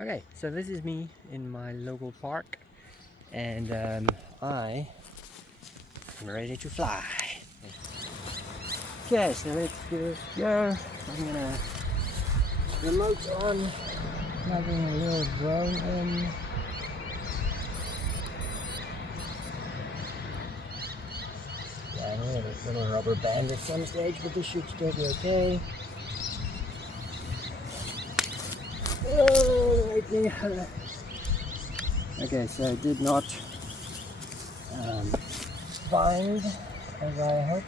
Okay, so this is me in my local park, and I am ready to fly. Okay, so let's give this a go. I'm gonna remote on, plugging a little drone in. Yeah, I need a little rubber band at some stage, but this should still be okay. Oh, lightning. Okay, so I did not bind as I hoped.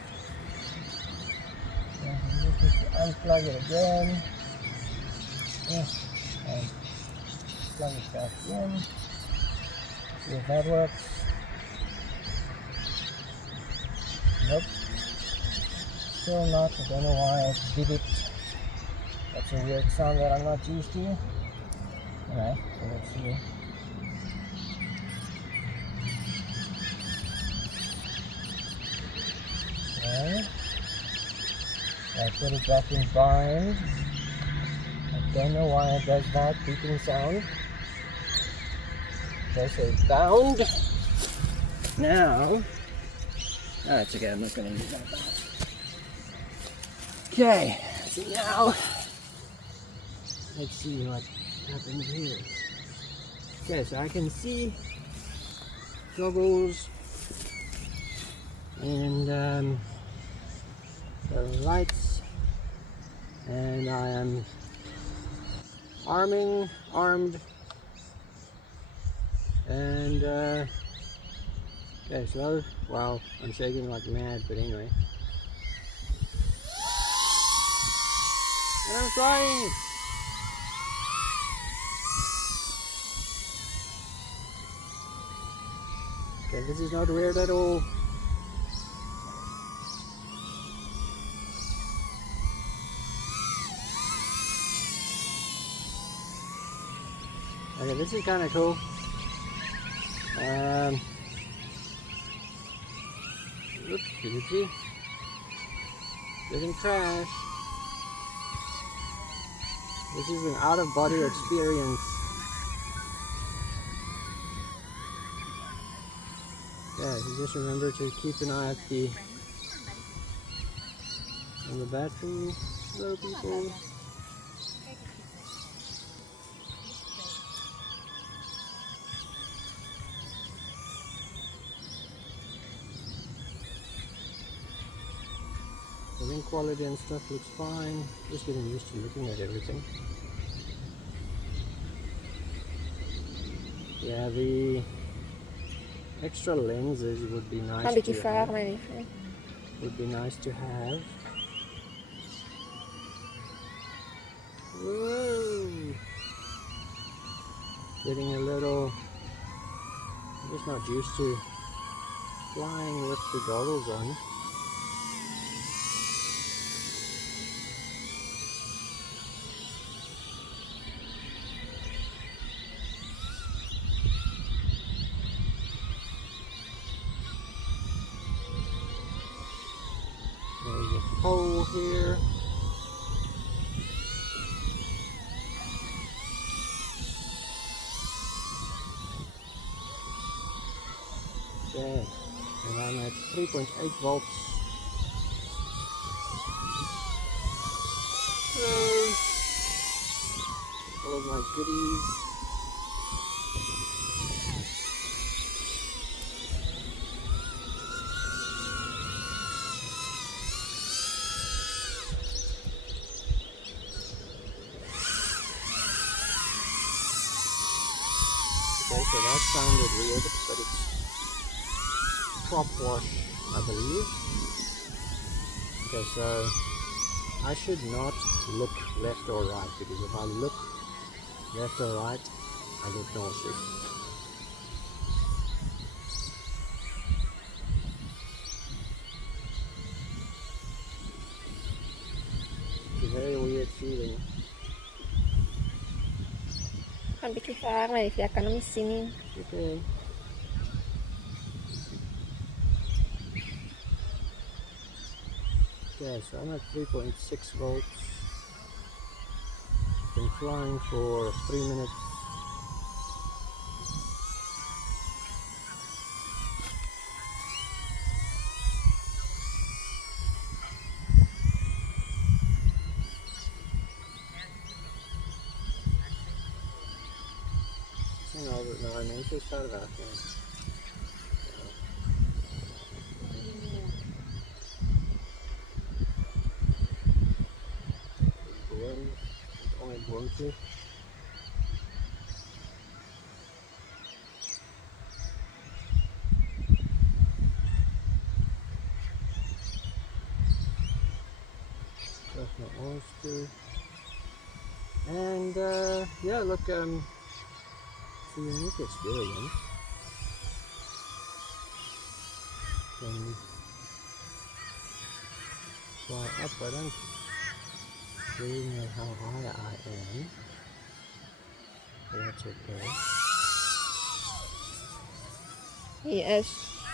So I'm just to unplug it again. Yeah, and plug it back in. See if that works. Nope. Still not. I don't know why I did it. That's a weird sound that I'm not used to. Alright, so let's see. Okay. I put it back in bind. I don't know why it does that beeping sound. Okay, so it's bound. Now, it's okay, I'm not going to use that bound. Okay, so now, let's see what happens here. Okay, so I can see goggles and the lights, and I am armed, and okay, so, wow, I'm shaking like mad, but anyway. And I'm flying! Okay, this is not weird at all. Okay, this is kind of cool. Oops, oopsie. Didn't crash. This is an out-of-body experience. Yeah, you just remember to keep an eye on the battery. Hello, people. The wing quality and stuff looks fine. Just getting used to looking at everything. Yeah, the extra lenses would be nice to have. Would be nice to have. Whoa! Getting a little. I'm just not used to flying with the goggles on. There's a pole here. Okay, and I'm at 3.8 volts. All of my goodies. Okay, so that sounded weird, but it's prop wash, I believe. Okay, so I should not look left or right, because if I look left or right, I get nauseous. It's a very weird feeling. Kan bikin farang lah, dia akan missing. Okay. Okay, so I'm at 3.6 volts. Been flying for 3 minutes Nou, mensen is ver weg. Ja. Boom. Only boompje. Terug naar ons toe. And yeah, look, it's a unique experience. Can fly up, I don't really know how high I am, but that's okay. Hier is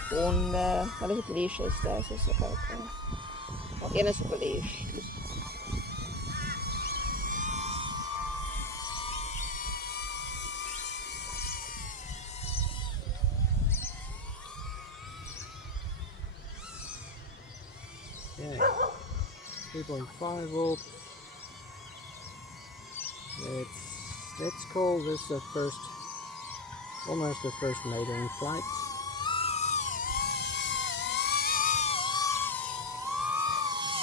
gewoon wat is het leashes daar, zo zo kijken. Nog één is op een leash. Yeah, 3.5 volt. Let's call this the first, almost the first maiden flight.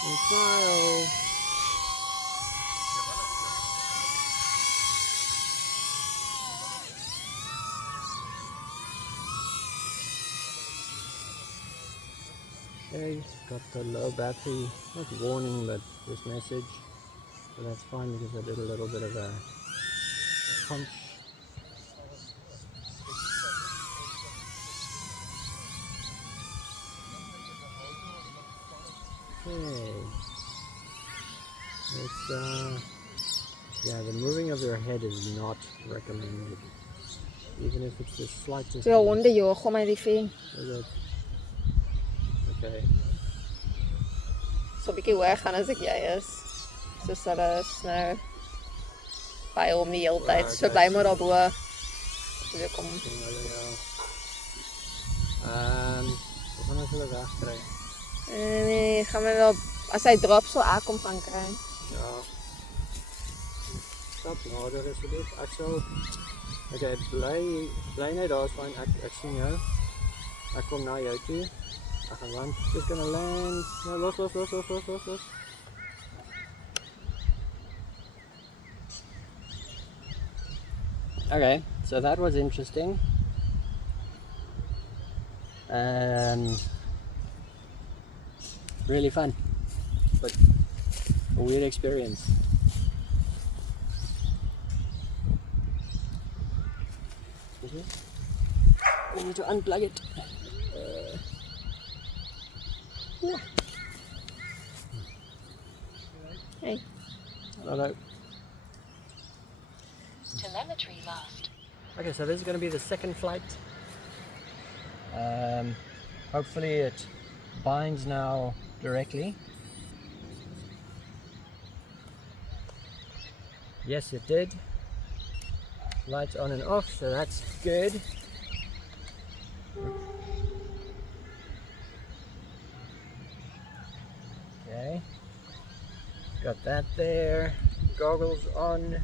And trial. Okay, got the low battery, not warning but this message, but that's fine because I did a little bit of a punch. Okay, it's yeah, the moving of your head is not recommended, even if it's the slightest. Zo wonder joh, gewoon maar die ving. Is it? Okay. So 'n bietjie hoër gaan as ek jy is. Soos hulle is nou by hom die hele tyd. So bly maar daarbo. So kom. We gaan ons hulle wegkry. Nee, gaan we wel as hy drop sal ek kom gaan kry. Ja. Stap nader asseblief. Ek sal okay, bly net daar, is fyn. Ek sien jou. Ek kom na jou toe. Ek gaan land. Just gonna land. No, los. Okay, so that was interesting. Really fun, but a weird experience. We need to unplug it. Hey. Hello. Telemetry lost. Okay, so this is going to be the second flight. Hopefully it binds now directly. Yes, it did. Lights on and off, so that's good. Okay, got that there. Goggles on.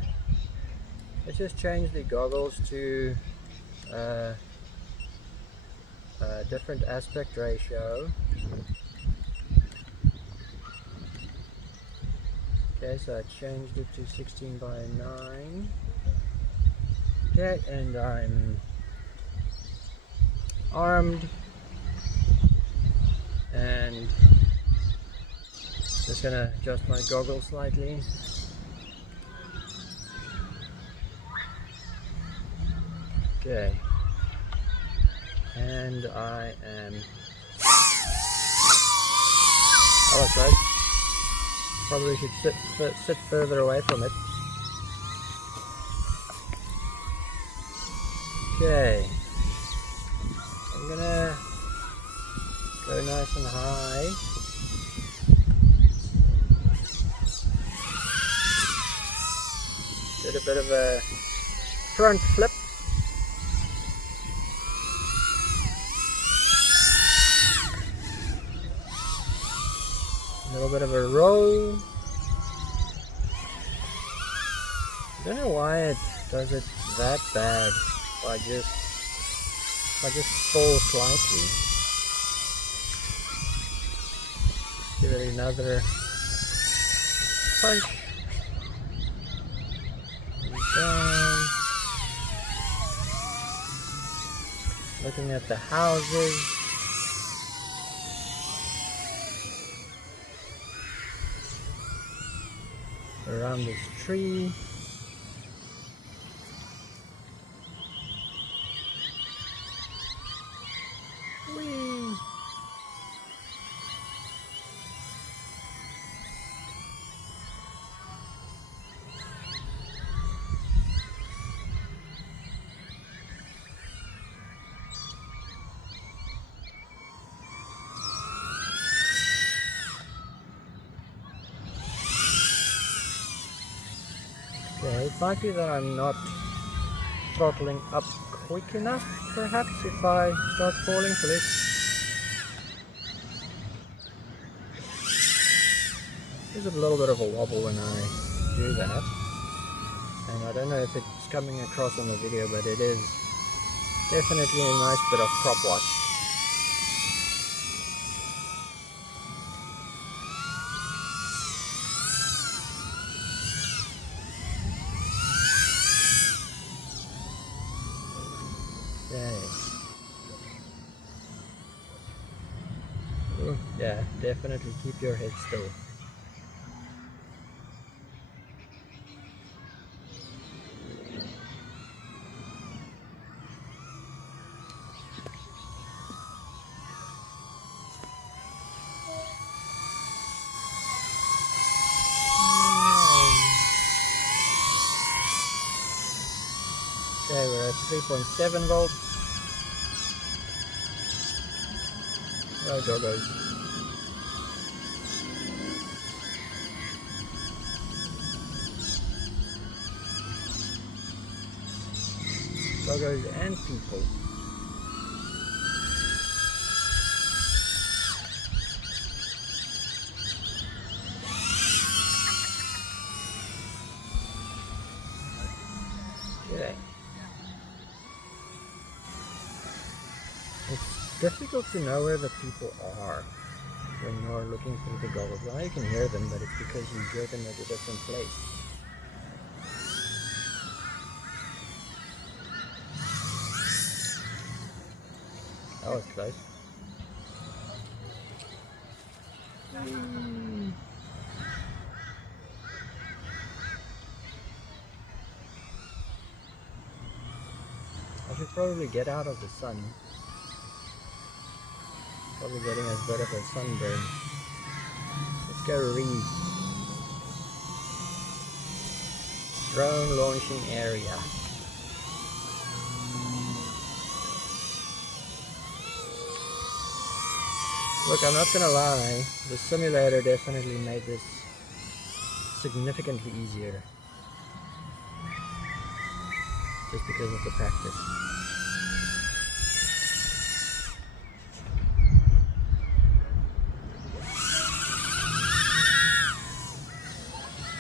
Let's just change the goggles to a different aspect ratio. Okay, so I changed it to 16:9. Okay, and I'm armed and just gonna adjust my goggles slightly. Okay, and I am. Oh, that's right. Probably should sit further away from it. Okay, I'm gonna go nice and high. Did a bit of a front flip. A little bit of a roll. I don't know why it does it that bad. if I just fall slightly, give it another punch, down, looking at the houses, around this tree. Whee! Okay, it might be that I'm not throttling up quick enough, perhaps, if I start falling. So there's a little bit of a wobble when I do that, and I don't know if it's coming across on the video, but it is definitely a nice bit of prop wash. Okay. Ooh, yeah, definitely keep your head still. Okay, we're at 3.7 volts. Right, doggos. Doggos and people. Okay. It's difficult to know where the people are when you're looking through the goggles. Well, you can hear them, but it's because you hear them at a different place. That was close. I should probably get out of the sun. Probably getting a bit of a sunburn. Let's go read. Drone launching area. Look, I'm not gonna lie, the simulator definitely made this significantly easier. Just because of the practice.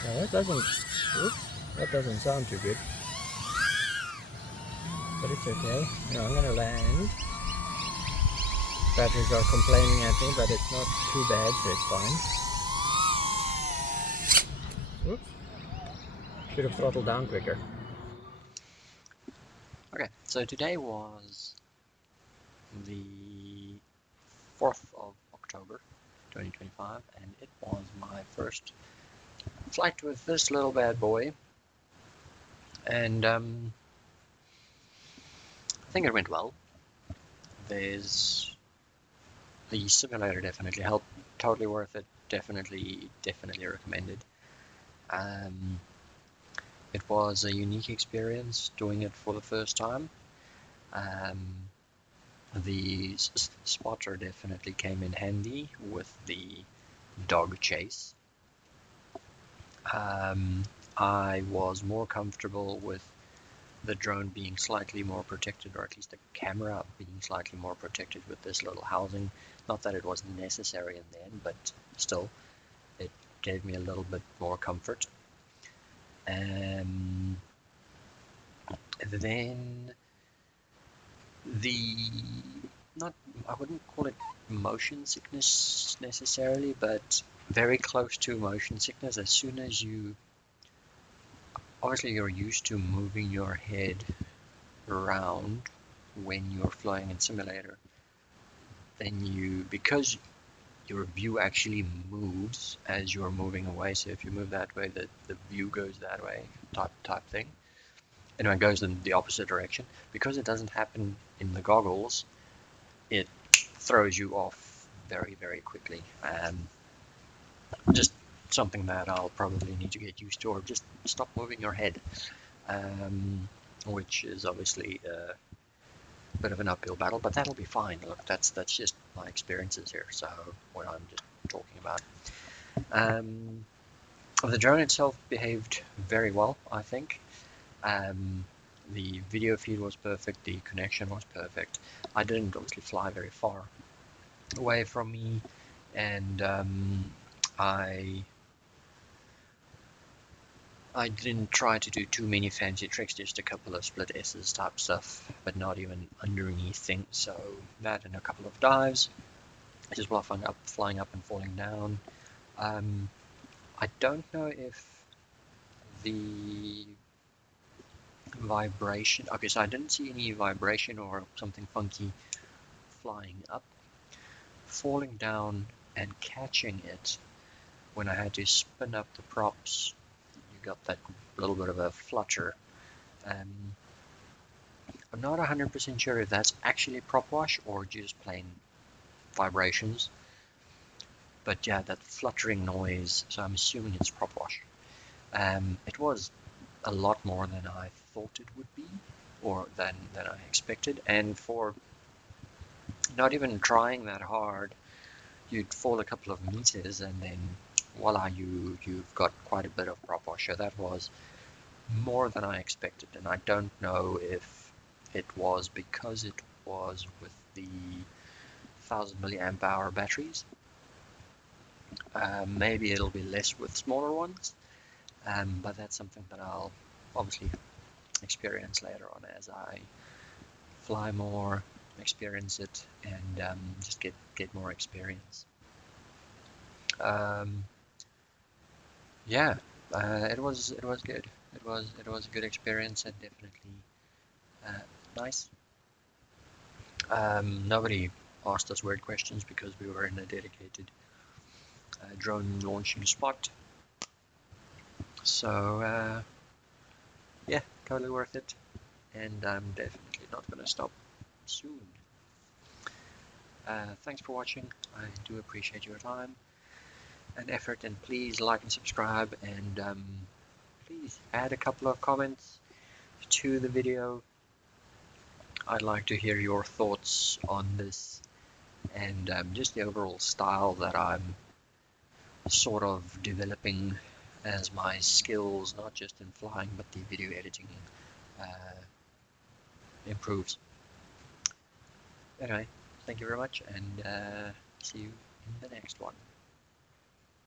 Now that doesn't sound too good. But it's okay. Now I'm gonna land. Batteries are complaining at me, but it's not too bad, so it's fine. Whoops. Should have throttled down quicker. Okay, so today was the 4th of October 2025, and it was my first flight with this little bad boy, and I think it went well. The simulator definitely helped, totally worth it, definitely recommended. It was a unique experience doing it for the first time. The spotter definitely came in handy with the dog chase. I was more comfortable with the drone being slightly more protected, or at least the camera being slightly more protected with this little housing. Not that it was necessary in the end, but still, it gave me a little bit more comfort. Then the not I wouldn't call it motion sickness necessarily, but very close to motion sickness. As soon as you obviously you're used to moving your head around when you're flying in simulator, then because your view actually moves as you're moving away. So if you move that way, the view goes that way, type thing. Anyway, it goes in the opposite direction. Because it doesn't happen in the goggles, it throws you off very, very quickly. Just something that I'll probably need to get used to, or just stop moving your head, which is obviously a bit of an uphill battle, but that'll be fine. Look, that's just my experiences here, so what I'm just talking about. The drone itself behaved very well, I think. The video feed was perfect, the connection was perfect. I didn't obviously fly very far away from me, and I didn't try to do too many fancy tricks, just a couple of split S's type stuff, but not even underneath things. So that and a couple of dives, just while flying up and falling down. I don't know if the vibration, okay, so I didn't see any vibration or something funky flying up. Falling down and catching it, when I had to spin up the props, you got that little bit of a flutter. I'm not 100% sure if that's actually prop wash or just plain vibrations, but yeah, that fluttering noise, so I'm assuming it's prop wash. It was a lot more than I thought it would be, or than I expected, and for not even trying that hard, you'd fall a couple of meters and then voila, you've got quite a bit of prop wash. So that was more than I expected, and I don't know if it was because it was with the 1000 milliamp hour batteries. Maybe it'll be less with smaller ones, but that's something that I'll obviously experience later on as I fly more, experience it, and just get more experience. Yeah, it was good. It was a good experience and definitely nice. Nobody asked us weird questions because we were in a dedicated drone launching spot. So yeah, totally worth it, and I'm definitely not going to stop soon. Thanks for watching. I do appreciate your time and effort, and please like and subscribe, and please add a couple of comments to the video. I'd like to hear your thoughts on this and just the overall style that I'm sort of developing as my skills, not just in flying, but the video editing improves. Anyway, thank you very much, and see you in the next one.